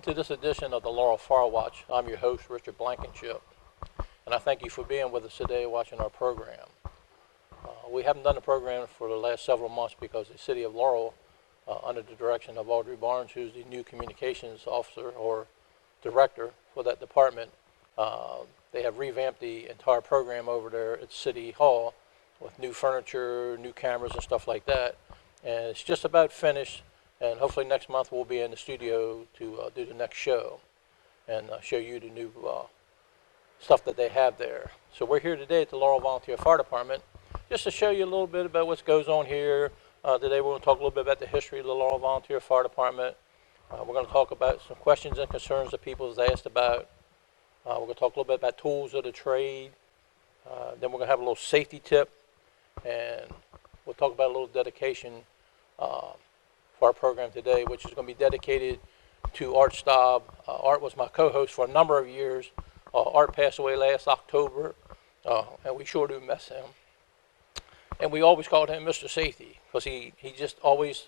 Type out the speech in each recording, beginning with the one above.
Welcome to this edition of the Laurel Firewatch. I'm your host, Richard Blankenship, and I thank you for being with us today watching our program. We haven't done the program for the last several months because the City of Laurel, under the direction of Audrey Barnes, who's the new communications officer or director for that department, they have revamped the entire program over there at City Hall with new furniture, new cameras and stuff like that. And it's just about finished, and hopefully next month we'll be in the studio to do the next show and show you the new stuff that they have there. So we're here today at the Laurel Volunteer Fire Department just to show you a little bit about what goes on here. Today we're going to talk a little bit about the history of the Laurel Volunteer Fire Department. We're going to talk about some questions and concerns that people have asked about. We're going to talk a little bit about tools of the trade. Then we're going to have a little safety tip, and we'll talk about a little dedication for our program today, which is going to be dedicated to Art Staub. Art was my co-host for a number of years. Art passed away last October, and we sure do miss him. And we always called him Mr. Safety because he just always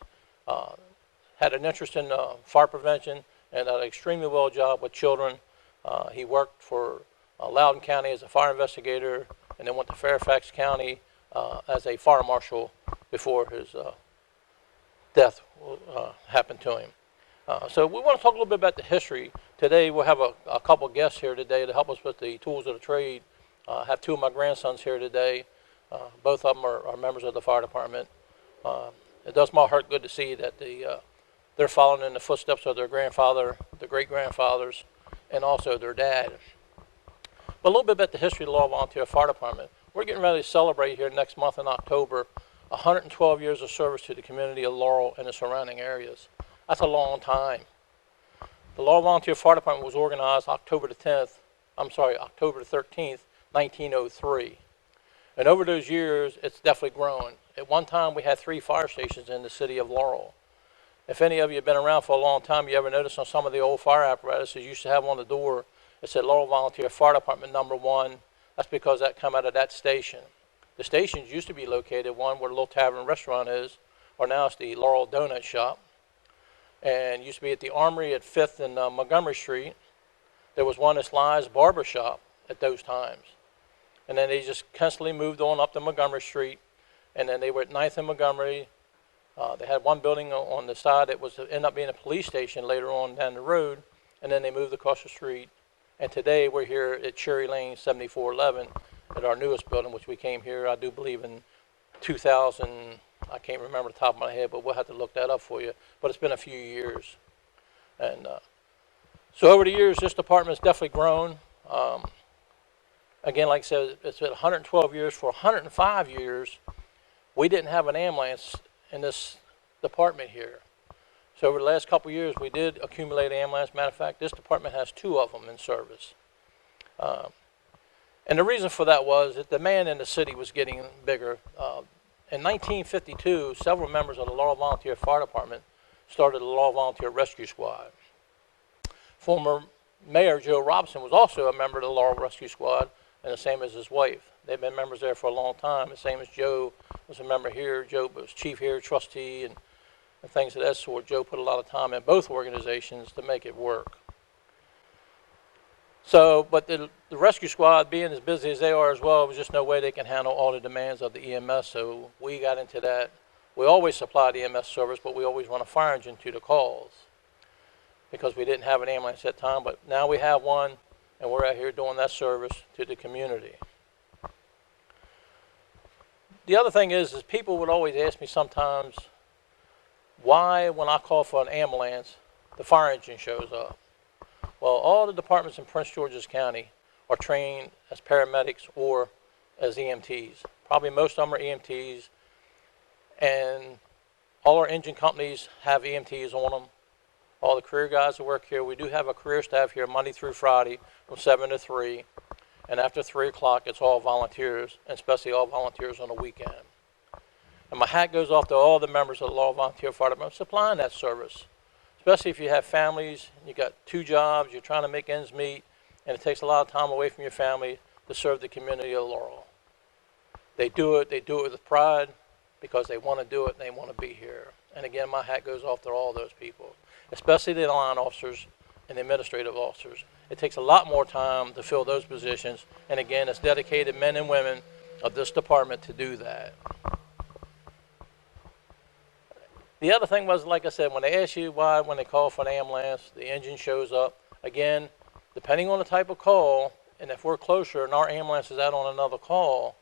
had an interest in fire prevention and did an extremely well job with children. He worked for Loudoun County as a fire investigator and then went to Fairfax County as a fire marshal before his death happened to him. So we want to talk a little bit about the history. Today we'll have a couple guests here today to help us with the tools of the trade. I have two of my grandsons here today. Both of them are members of the fire department. It does my heart good to see that they're following in the footsteps of their grandfather, their great-grandfathers, and also their dad. But a little bit about the history of the Laurel Volunteer Fire Department. We're getting ready to celebrate here next month in October 112 years of service to the community of Laurel and the surrounding areas. That's a long time. The Laurel Volunteer Fire Department was organized October the 13th, 1903. And over those years, it's definitely grown. At one time, we had 3 fire stations in the city of Laurel. If any of you have been around for a long time, you ever notice on some of the old fire apparatuses, you used to have on the door, it said Laurel Volunteer Fire Department number 1. That's because that come out of that station. The stations used to be located, one where the little tavern restaurant is, or now it's the Laurel Donut Shop. And used to be at the Armory at 5th and Montgomery Street. There was one at Sly's Barber Shop at those times. And then they just constantly moved on up to Montgomery Street. And then they were at 9th and Montgomery. They had one building on the side that was ended up being a police station later on down the road. And then they moved across the street. And today we're here at Cherry Lane 7411 at our newest building, which we came here, I do believe, in 2000. I can't remember the top of my head, but we'll have to look that up for you. But it's been a few years. And so over the years, this department's definitely grown. Again, like I said, it's been 112 years. For 105 years, we didn't have an ambulance in this department here. So over the last couple of years, we did accumulate ambulance. Matter of fact, this department has 2 of them in service. And the reason for that was that the demand in the city was getting bigger. In 1952, several members of the Laurel Volunteer Fire Department started the Laurel Volunteer Rescue Squad. Former Mayor Joe Robinson was also a member of the Laurel Rescue Squad, and the same as his wife. They've been members there for a long time. The same as Joe was a member here. Joe was chief here, trustee, and things of that sort. Joe put a lot of time in both organizations to make it work. So, but the rescue squad, being as busy as they are as well, was just no way they can handle all the demands of the EMS, so we got into that. We always supplied EMS service, but we always run a fire engine to the calls because we didn't have an ambulance at that time, but now we have one, and we're out here doing that service to the community. The other thing is people would always ask me sometimes why, when I call for an ambulance, the fire engine shows up. Well, all the departments in Prince George's County are trained as paramedics or as EMTs. Probably most of them are EMTs, and all our engine companies have EMTs on them. All the career guys that work here, we do have a career staff here Monday through Friday from 7 to 3, and after 3 o'clock it's all volunteers, and especially all volunteers on the weekend. And my hat goes off to all the members of the Laurel Volunteer Fire Department supplying that service. Especially if you have families, you got 2 jobs, you're trying to make ends meet, and it takes a lot of time away from your family to serve the community of Laurel. They do it with pride because they want to do it and they want to be here. And again, my hat goes off to all those people, especially the line officers and administrative officers. It takes a lot more time to fill those positions, and again, it's dedicated men and women of this department to do that. The other thing was, like I said, when they ask you why, when they call for an ambulance, the engine shows up. Again, depending on the type of call, and if we're closer and our ambulance is out on another call,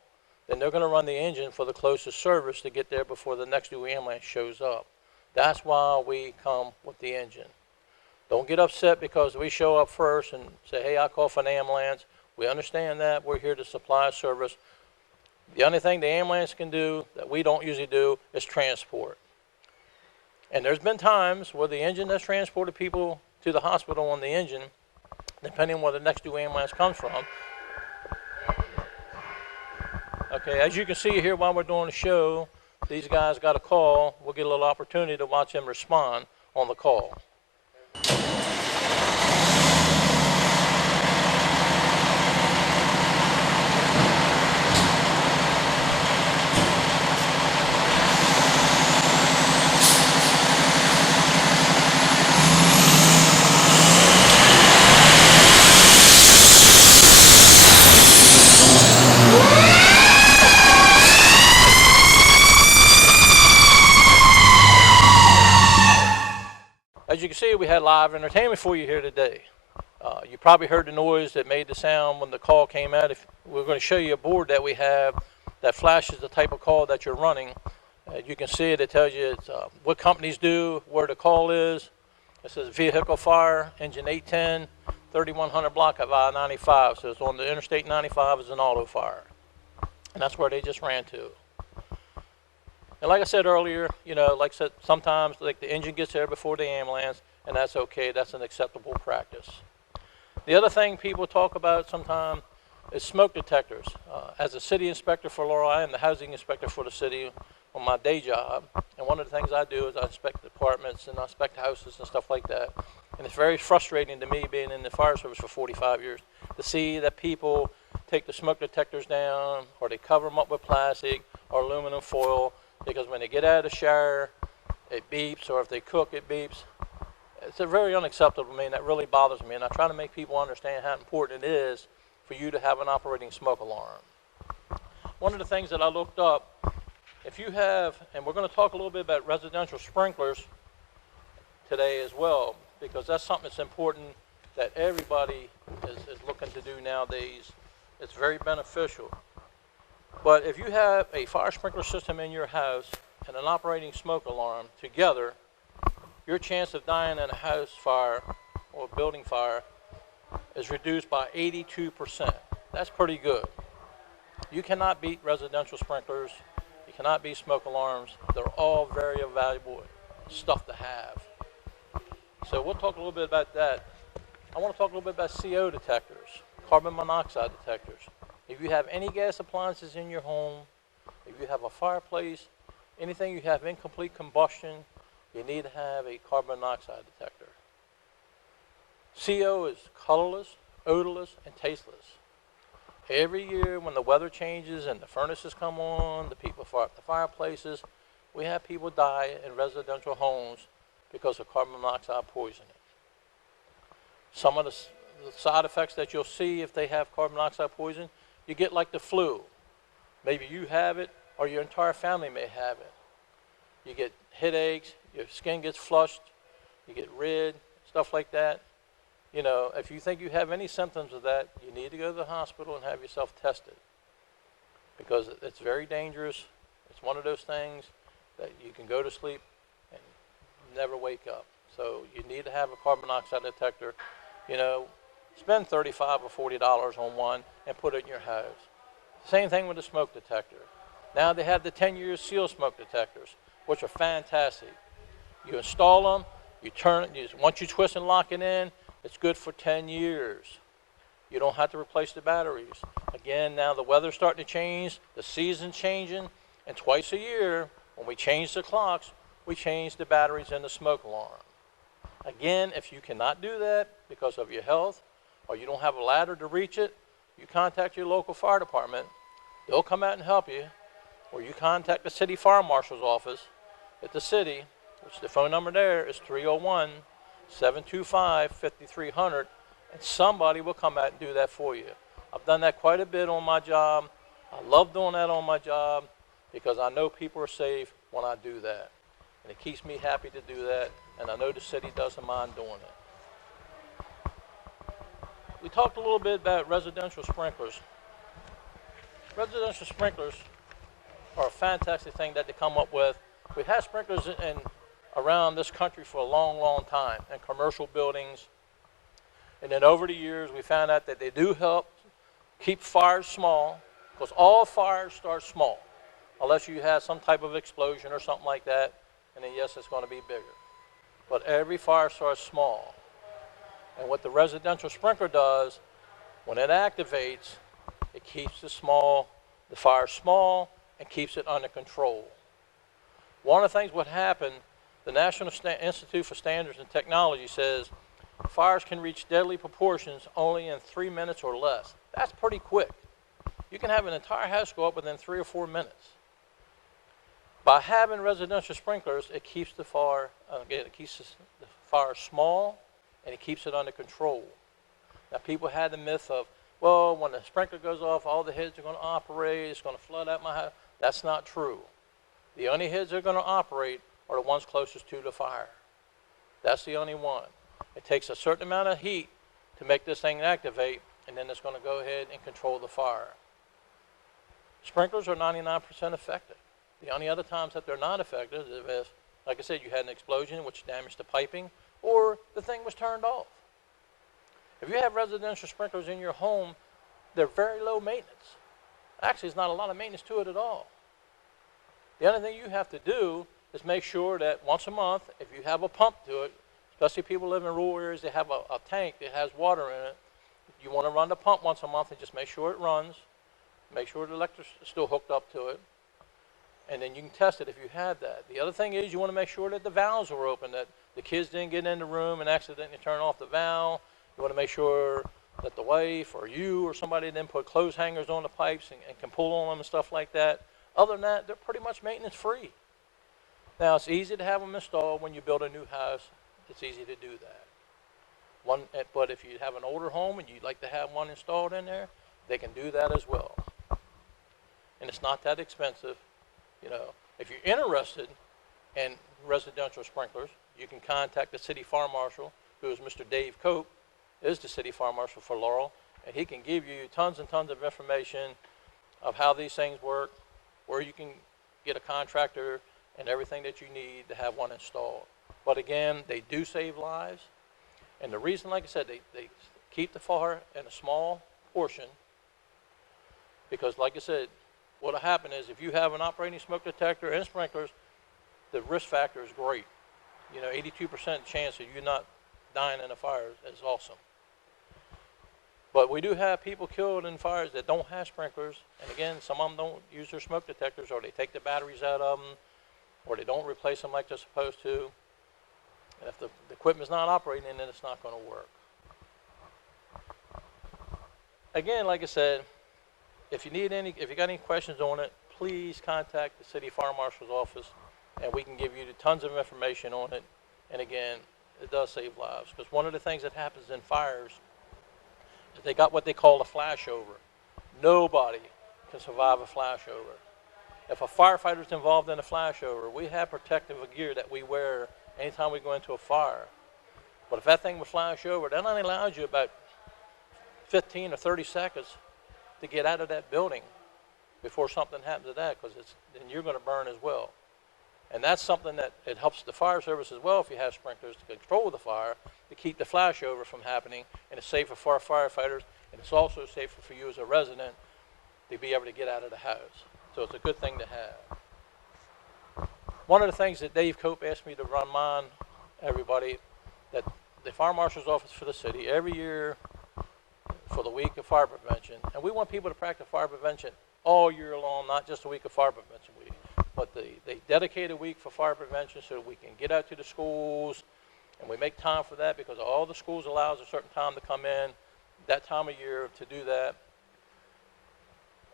then they're going to run the engine for the closest service to get there before the next new ambulance shows up. That's why we come with the engine. Don't get upset because we show up first and say, hey, I call for an ambulance. We understand that. We're here to supply a service. The only thing the ambulance can do that we don't usually do is transport. And there's been times where the engine has transported people to the hospital on the engine, depending on where the next new ambulance comes from. Okay, as you can see here while we're doing the show, these guys got a call. We'll get a little opportunity to watch them respond on the call. As you can see, we had live entertainment for you here today. You probably heard the noise that made the sound when the call came out. We're going to show you a board that we have that flashes the type of call that you're running. You can see it. It tells you what companies do, where the call is. It says vehicle fire, engine 810, 3100 block of I-95. So it's on the Interstate 95 as an auto fire. And that's where they just ran to. And like I said earlier, you know, like I said, sometimes like the engine gets there before the ambulance, and that's okay. That's an acceptable practice. The other thing people talk about sometimes is smoke detectors. As a city inspector for Laurel, I am the housing inspector for the city on my day job. And one of the things I do is I inspect apartments and I inspect houses and stuff like that. And it's very frustrating to me, being in the fire service for 45 years, to see that people take the smoke detectors down, or they cover them up with plastic or aluminum foil, because when they get out of the shower, it beeps, or if they cook, it beeps. It's very unacceptable to me, and that really bothers me. And I try to make people understand how important it is for you to have an operating smoke alarm. One of the things that I looked up, if you have, and we're going to talk a little bit about residential sprinklers today as well, because that's something that's important that everybody is looking to do nowadays. It's very beneficial. But if you have a fire sprinkler system in your house and an operating smoke alarm together, your chance of dying in a house fire or building fire is reduced by 82%. That's pretty good. You cannot beat residential sprinklers. You cannot beat smoke alarms. They're all very valuable stuff to have. So we'll talk a little bit about that. I want to talk a little bit about CO detectors, carbon monoxide detectors. If you have any gas appliances in your home, if you have a fireplace, anything you have incomplete combustion, you need to have a carbon monoxide detector. CO is colorless, odorless, and tasteless. Every year when the weather changes and the furnaces come on, the people fire up the fireplaces, we have people die in residential homes because of carbon monoxide poisoning. Some of the side effects that you'll see if they have carbon monoxide poison, you get like the flu. Maybe you have it, or your entire family may have it. You get headaches, your skin gets flushed, you get red, stuff like that. You know, if you think you have any symptoms of that, you need to go to the hospital and have yourself tested, because it's very dangerous. It's one of those things that you can go to sleep and never wake up. So you need to have a carbon monoxide detector. You know, spend $35 or $40 on one and put it in your house. Same thing with the smoke detector. Now they have the 10-year seal smoke detectors, which are fantastic. You install them, you turn it, once you twist and lock it in, it's good for 10 years. You don't have to replace the batteries. Again, now the weather's starting to change, the season's changing, and twice a year, when we change the clocks, we change the batteries in the smoke alarm. Again, if you cannot do that because of your health, or you don't have a ladder to reach it, you contact your local fire department. They'll come out and help you, or you contact the city fire marshal's office at the city, which the phone number there is 725-5300, and somebody will come out and do that for you. I've done that quite a bit on my job. I love doing that on my job because I know people are safe when I do that. And it keeps me happy to do that, and I know the city doesn't mind doing it. We talked a little bit about residential sprinklers. Residential sprinklers are a fantastic thing that they come up with. We've had sprinklers around this country for a long, long time in commercial buildings. And then over the years, we found out that they do help keep fires small, because all fires start small, unless you have some type of explosion or something like that, and then yes, it's going to be bigger. But every fire starts small. And what the residential sprinkler does, when it activates, it keeps the fire small and keeps it under control. One of the things what happened, the National Institute for Standards and Technology says fires can reach deadly proportions only in 3 minutes or less. That's pretty quick. You can have an entire house go up within 3 or 4 minutes. By having residential sprinklers, it keeps the fire, small, and it keeps it under control. Now, people had the myth of, well, when the sprinkler goes off, all the heads are going to operate, it's going to flood out my house. That's not true. The only heads that are going to operate are the ones closest to the fire. That's the only one. It takes a certain amount of heat to make this thing activate, and then it's going to go ahead and control the fire. Sprinklers are 99% effective. The only other times that they're not effective is if, like I said, you had an explosion which damaged the piping, or the thing was turned off. If you have residential sprinklers in your home, they're very low maintenance. Actually, there's not a lot of maintenance to it at all. The only thing you have to do is make sure that once a month, if you have a pump to it, especially people live in rural areas, they have a tank that has water in it. You want to run the pump once a month and just make sure it runs. Make sure the electricity is still hooked up to it. And then you can test it if you have that. The other thing is you want to make sure that the valves are open, that the kids didn't get in the room and accidentally turn off the valve. You want to make sure that the wife or you or somebody didn't put clothes hangers on the pipes and can pull on them and stuff like that. Other than that, they're pretty much maintenance free. Now, it's easy to have them installed when you build a new house. It's easy to do that. But if you have an older home and you'd like to have one installed in there, they can do that as well. And it's not that expensive. You know, if you're interested in residential sprinklers, you can contact the city fire marshal, who is Mr. Dave Cope, is the city fire marshal for Laurel, and he can give you tons and tons of information of how these things work, where you can get a contractor and everything that you need to have one installed. But again, they do save lives, and the reason, like I said, they keep the fire in a small portion, because like I said, what will happen is if you have an operating smoke detector and sprinklers, the risk factor is great. You know, 82% chance of you not dying in a fire is awesome. But we do have people killed in fires that don't have sprinklers, and again, some of them don't use their smoke detectors, or they take the batteries out of them, or they don't replace them like they're supposed to. And if the equipment's not operating, then it's not going to work. Again, like I said, if you got any questions on it, please contact the city fire marshal's office, and we can give you tons of information on it. And again, it does save lives, because one of the things that happens in fires is they got what they call a flashover. Nobody can survive a flashover. If a firefighter is involved in a flashover, we have protective gear that we wear anytime we go into a fire. But if that thing would flash over, that only allows you about 15 or 30 seconds to get out of that building before something happens to that, because then you're going to burn as well. And that's something that it helps the fire service as well if you have sprinklers to control the fire, to keep the flashover from happening, and it's safer for our firefighters, and it's also safer for you as a resident to be able to get out of the house. So it's a good thing to have. One of the things that Dave Cope asked me to remind everybody, that the fire marshal's office for the city every year for the week of fire prevention, and we want people to practice fire prevention all year long, not just the week of fire prevention week, but the dedicated week for fire prevention, so that we can get out to the schools, and we make time for that because all the schools allows a certain time to come in that time of year to do that.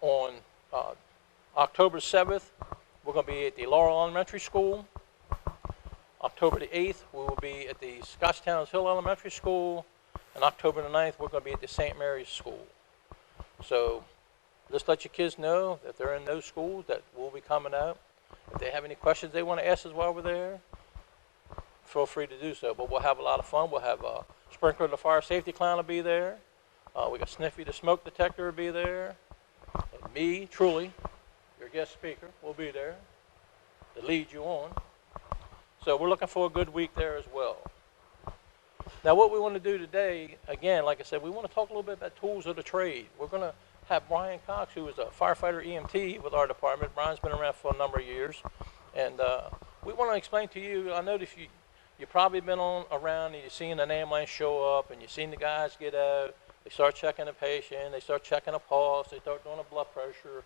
On October 7th, we're going to be at the Laurel Elementary School. October the 8th, we will be at the Scotchtowns Hill Elementary School, and October the 9th, we're going to be at the St. Mary's School. So just let your kids know that they're in those schools that will be coming out. If they have any questions they want to ask us while we're there, feel free to do so. But we'll have a lot of fun. We'll have Sprinkler the fire safety clown will be there. We got Sniffy the smoke detector will be there. And me, truly, your guest speaker, will be there to lead you on. So we're looking for a good week there as well. Now what we want to do today, again, like I said, we want to talk a little bit about tools of the trade. We're going to have Brian Cox, who is a firefighter EMT with our department. Brian's been around for a number of years. And we want to explain to you, I noticed you've probably been around and you've seen an ambulance show up and you've seen the guys get out. They start checking the patient, they start checking a pulse, they start doing a blood pressure,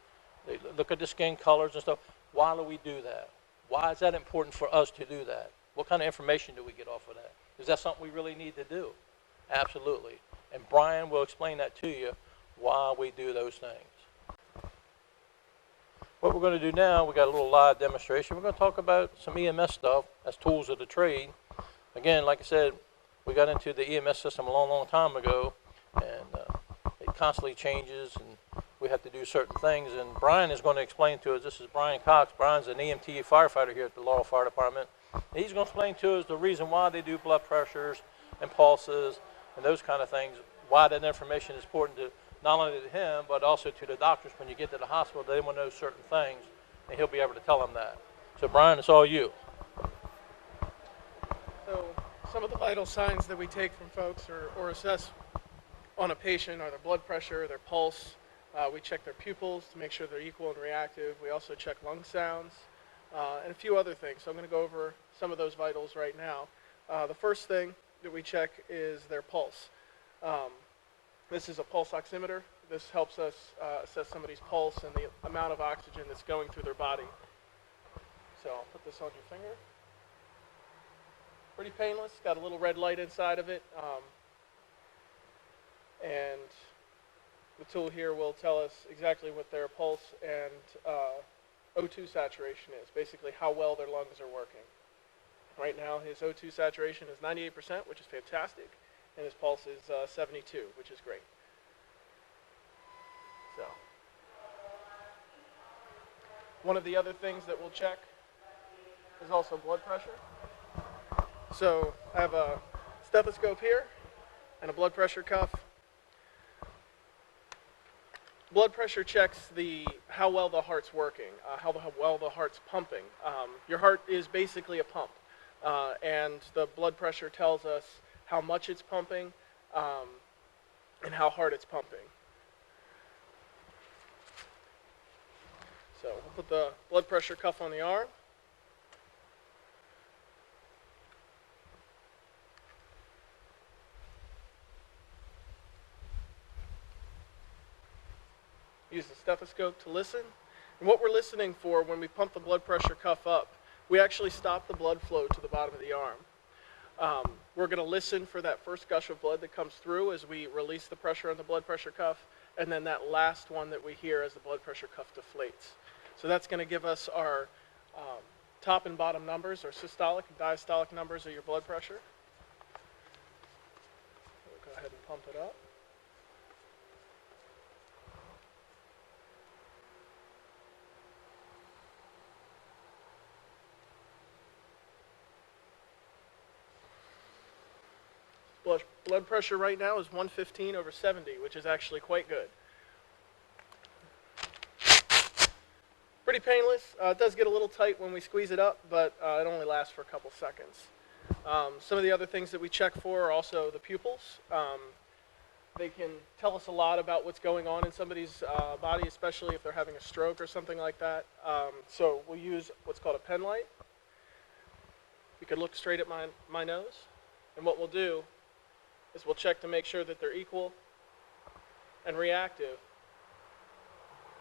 they look at the skin colors and stuff. Why do we do that? Why is that important for us to do that? What kind of information do we get off of that? Is that something we really need to do? Absolutely. And Brian will explain that to you, why we do those things. What we're going to do now, we got a little live demonstration. We're going to talk about some EMS stuff as tools of the trade. Again, like I said, we got into the EMS system a long, long time ago, and it constantly changes, and we have to do certain things. And Brian is going to explain to us. This is Brian Cox. Brian's an EMT firefighter here at the Laurel Fire Department. And he's going to explain to us the reason why they do blood pressures and pulses and those kind of things, why that information is important to not only to him, but also to the doctors when you get to the hospital. They want to know certain things, and he'll be able to tell them that. So Brian, it's all you. So some of the vital signs that we take from folks or assess on a patient are their blood pressure, their pulse. We check their pupils to make sure they're equal and reactive. We also check lung sounds and a few other things. So I'm going to go over some of those vitals right now. The first thing that we check is their pulse. This is a pulse oximeter. This helps us assess somebody's pulse and the amount of oxygen that's going through their body. So I'll put this on your finger. Pretty painless, got a little red light inside of it. And the tool here will tell us exactly what their pulse and O2 saturation is, basically how well their lungs are working. Right now his O2 saturation is 98%, which is fantastic, and his pulse is 72, which is great. So, one of the other things that we'll check is also blood pressure. So I have a stethoscope here and a blood pressure cuff. Blood pressure checks how well the heart's working, how well the heart's pumping. Your heart is basically a pump, and the blood pressure tells us how much it's pumping and how hard it's pumping. So we'll put the blood pressure cuff on the arm. Use the stethoscope to listen. And what we're listening for when we pump the blood pressure cuff up, we actually stop the blood flow to the bottom of the arm. We're going to listen for that first gush of blood that comes through as we release the pressure on the blood pressure cuff, and then that last one that we hear as the blood pressure cuff deflates. So that's going to give us our top and bottom numbers, our systolic and diastolic numbers of your blood pressure. We'll go ahead and pump it up. Blood pressure right now is 115/70, which is actually quite good. Pretty painless. It does get a little tight when we squeeze it up, but it only lasts for a couple seconds. Some of the other things that we check for are also the pupils. They can tell us a lot about what's going on in somebody's body, especially if they're having a stroke or something like that. So we'll use what's called a pen light. You could look straight at my nose, and what we'll do is we'll check to make sure that they're equal and reactive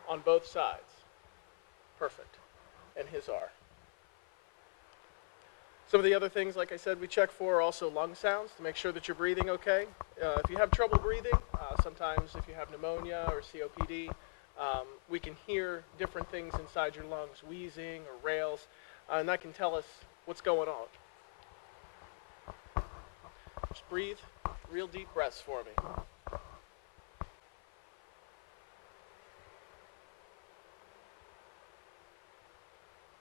on both sides. Perfect. And his are. Some of the other things, like I said, we check for are also lung sounds to make sure that you're breathing okay. If you have trouble breathing, sometimes if you have pneumonia or COPD, we can hear different things inside your lungs, wheezing or rales, and that can tell us what's going on. breathe real deep breaths for me.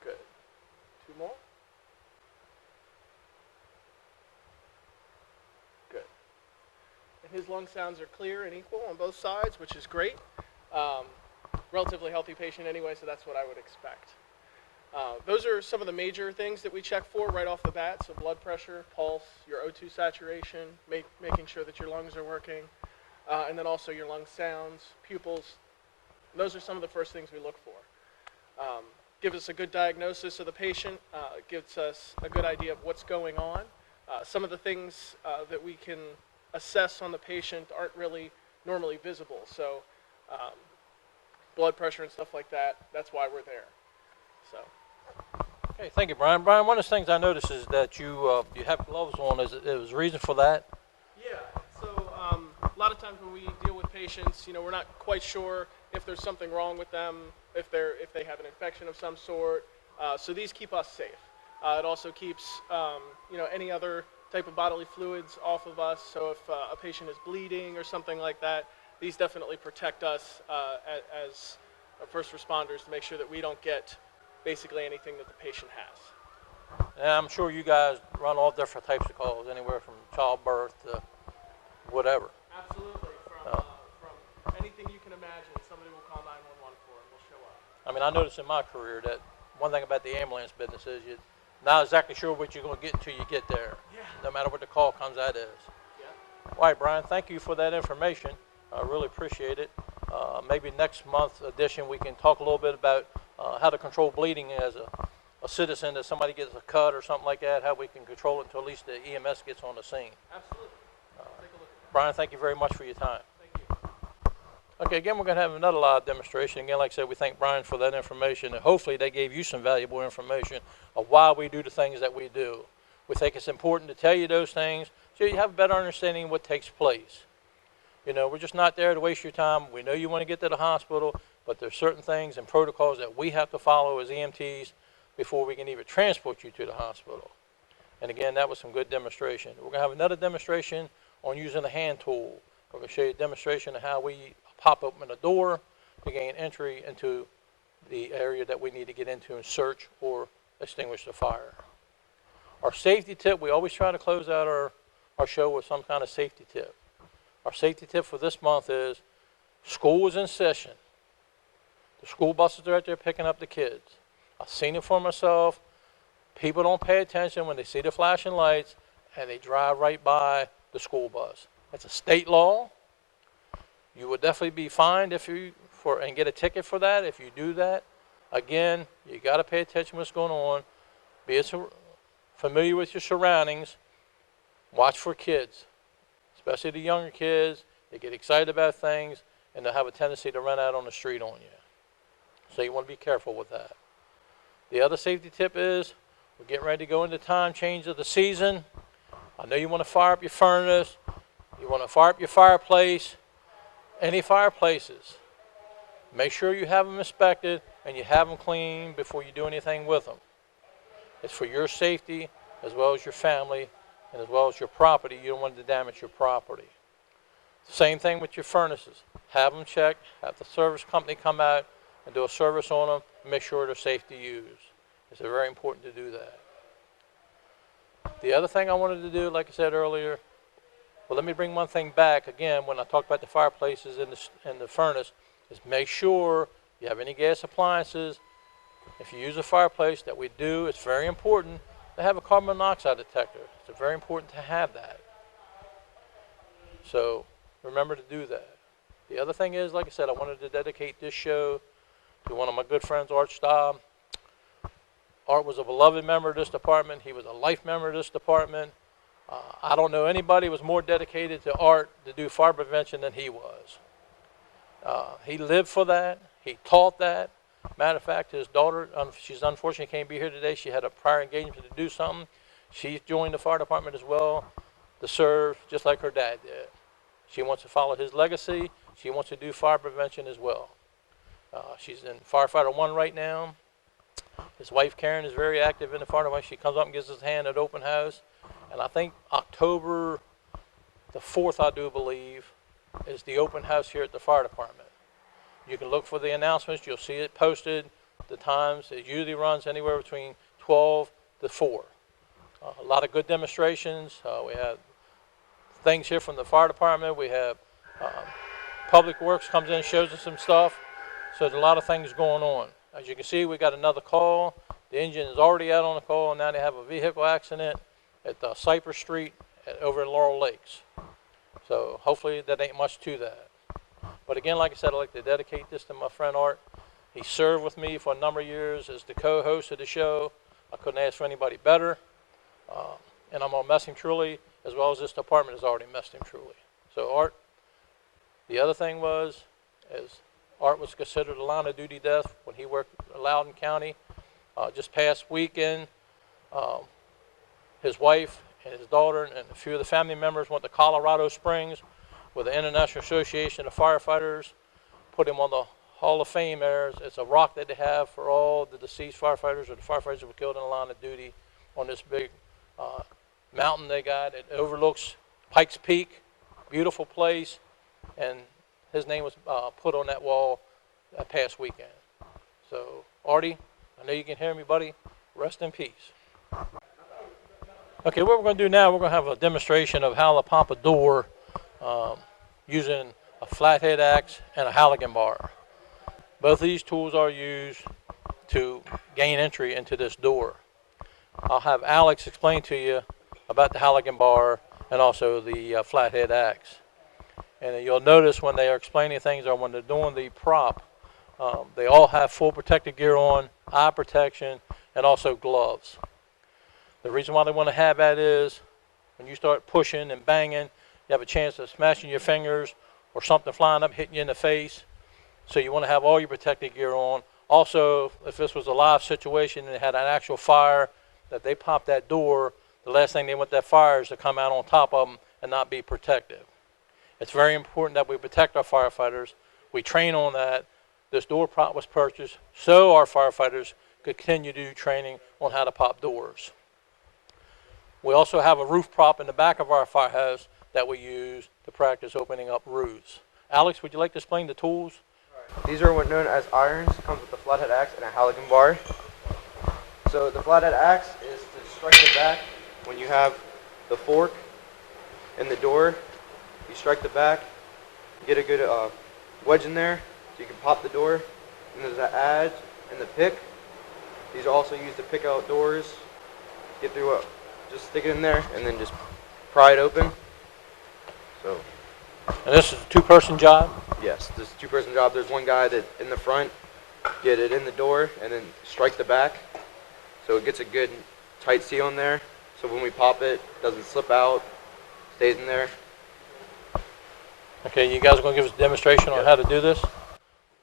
Good. 2 more. Good. And his lung sounds are clear and equal on both sides, which is great. Relatively healthy patient anyway, so that's what I would expect. Those are some of the major things that we check for right off the bat. So blood pressure, pulse, your O2 saturation, making sure that your lungs are working, and then also your lung sounds, pupils. Those are some of the first things we look for. Gives us a good diagnosis of the patient, gives us a good idea of what's going on. Some of the things that we can assess on the patient aren't really normally visible. So blood pressure and stuff like that, that's why we're there. So. Okay, thank you, Brian. Brian, one of the things I noticed is that you have gloves on. Is there a reason for that? Yeah. So a lot of times when we deal with patients, we're not quite sure if there's something wrong with them, if they have an infection of some sort. So these keep us safe. It also keeps any other type of bodily fluids off of us. So if a patient is bleeding or something like that, these definitely protect us as first responders to make sure that we don't get basically anything that the patient has. And I'm sure you guys run all different types of calls, anywhere from childbirth to whatever. Absolutely. From anything you can imagine, somebody will call 911 for and we'll show up. I mean, I noticed in my career that one thing about the ambulance business is you're not exactly sure what you're going to get until you get there, no matter what the call comes out as. Yeah. All right, Brian, thank you for that information. I really appreciate it. Maybe next month's edition we can talk a little bit about how to control bleeding as a citizen, if somebody gets a cut or something like that, how we can control it until at least the EMS gets on the scene. Absolutely. Take a look at that. Brian, thank you very much for your time. Thank you. Okay, again, we're going to have another live demonstration. Again, like I said, we thank Brian for that information, and hopefully they gave you some valuable information of why we do the things that we do. We think it's important to tell you those things so you have a better understanding of what takes place. We're just not there to waste your time. We know you want to get to the hospital, but there's certain things and protocols that we have to follow as EMTs before we can even transport you to the hospital. And again, that was some good demonstration. We're going to have another demonstration on using the hand tool. We're going to show you a demonstration of how we pop open a door to gain entry into the area that we need to get into and search or extinguish the fire. Our safety tip, we always try to close out our show with some kind of safety tip. Our safety tip for this month is school is in session. The school buses are out there picking up the kids. I've seen it for myself. People don't pay attention when they see the flashing lights and they drive right by the school bus. It's a state law. You would definitely be fined and get a ticket for that if you do that. Again, you got to pay attention to what's going on. Be familiar with your surroundings. Watch for kids, especially the younger kids. They get excited about things and they'll have a tendency to run out on the street on you. So you want to be careful with that. The other safety tip is we're getting ready to go into time change of the season. I know you want to fire up your furnace. You want to fire up your fireplace. Any fireplaces. Make sure you have them inspected and you have them cleaned before you do anything with them. It's for your safety as well as your family and as well as your property. You don't want to damage your property. Same thing with your furnaces. Have them checked. Have the service company come out and do a service on them and make sure they're safe to use. It's very important to do that. The other thing I wanted to do, like I said earlier, well, let me bring one thing back again when I talk about the fireplaces and the furnace, is make sure you have any gas appliances. If you use a fireplace that we do, it's very important to have a carbon monoxide detector. It's very important to have that. So remember to do that. The other thing is, like I said, I wanted to dedicate this show to one of my good friends, Art Staub. Art was a beloved member of this department. He was a life member of this department. I don't know anybody who was more dedicated to Art to do fire prevention than he was. He lived for that. He taught that. Matter of fact, his daughter, she's unfortunately can't be here today. She had a prior engagement to do something. She joined the fire department as well to serve just like her dad did. She wants to follow his legacy. She wants to do fire prevention as well. She's in Firefighter 1 right now. His wife, Karen, is very active in the fire department. She comes up and gives us a hand at open house. And I think October The fourth, I do believe, is the open house here at the fire department. You can look for the announcements. You'll see it posted, the times. It usually runs anywhere between 12 to 4. A lot of good demonstrations. We have things here from the fire department. We have Public Works comes in and shows us some stuff. So there's a lot of things going on. As you can see, we got another call. The engine is already out on the call. Now they have a vehicle accident at Cypress Street over in Laurel Lakes. So hopefully that ain't much to that. But again, like I said, I'd like to dedicate this to my friend Art. He served with me for a number of years as the co-host of the show. I couldn't ask for anybody better. And I'm going to miss him truly, as well as this department has already missed him truly. So Art, the other thing was, as Art was considered a line of duty death when he worked in Loudoun County. Just past weekend, his wife and his daughter and a few of the family members went to Colorado Springs with the International Association of Firefighters, put him on the Hall of Fame there. It's a rock that they have for all the deceased firefighters or the firefighters that were killed in the line of duty on this big mountain they got. It overlooks Pikes Peak, beautiful place, and his name was put on that wall that past weekend. So, Artie, I know you can hear me, buddy. Rest in peace. Okay, what we're going to do now, we're going to have a demonstration of how to pop a door using a flathead axe and a Halligan bar. Both of these tools are used to gain entry into this door. I'll have Alex explain to you about the Halligan bar and also the flathead axe. And you'll notice when they are explaining things or when they're doing the prop, they all have full protective gear on, eye protection, and also gloves. The reason why they want to have that is when you start pushing and banging, you have a chance of smashing your fingers or something flying up hitting you in the face. So you want to have all your protective gear on. Also, if this was a live situation and it had an actual fire, that they pop that door, the last thing they want that fire is to come out on top of them and not be protective. It's very important that we protect our firefighters. We train on that. This door prop was purchased so our firefighters could continue to do training on how to pop doors. We also have a roof prop in the back of our firehouse that we use to practice opening up roofs. Alex, would you like to explain the tools? These are what known as irons. Comes with a flathead axe and a Halligan bar. So the flathead axe is to strike the back when you have the fork in the door. You strike the back, get a good wedge in there so you can pop the door. And there's the adze and the pick. These are also used to pick out doors. Get through it. Just stick it in there and then just pry it open. So. And this is a two-person job? Yes, this is a two-person job. There's one guy that in the front, get it in the door and then strike the back. So it gets a good tight seal in there. So when we pop it, it doesn't slip out, stays in there. Okay, you guys are going to give us a demonstration on how to do this?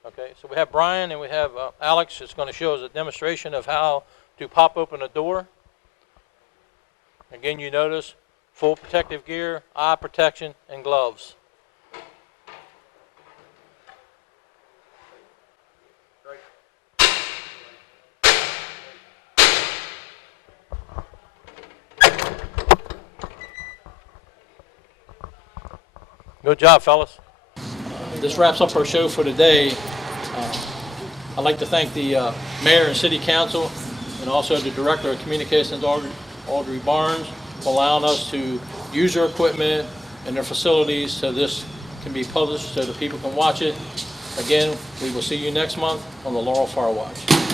Okay, so we have Brian and we have Alex. It's going to show us a demonstration of how to pop open a door. Again, you notice full protective gear, eye protection, and gloves. Good job, fellas. This wraps up our show for today. I'd like to thank the Mayor and City Council and also the Director of Communications, Audrey Barnes, for allowing us to use their equipment and their facilities so this can be published so that people can watch it. Again, we will see you next month on the Laurel Fire Watch.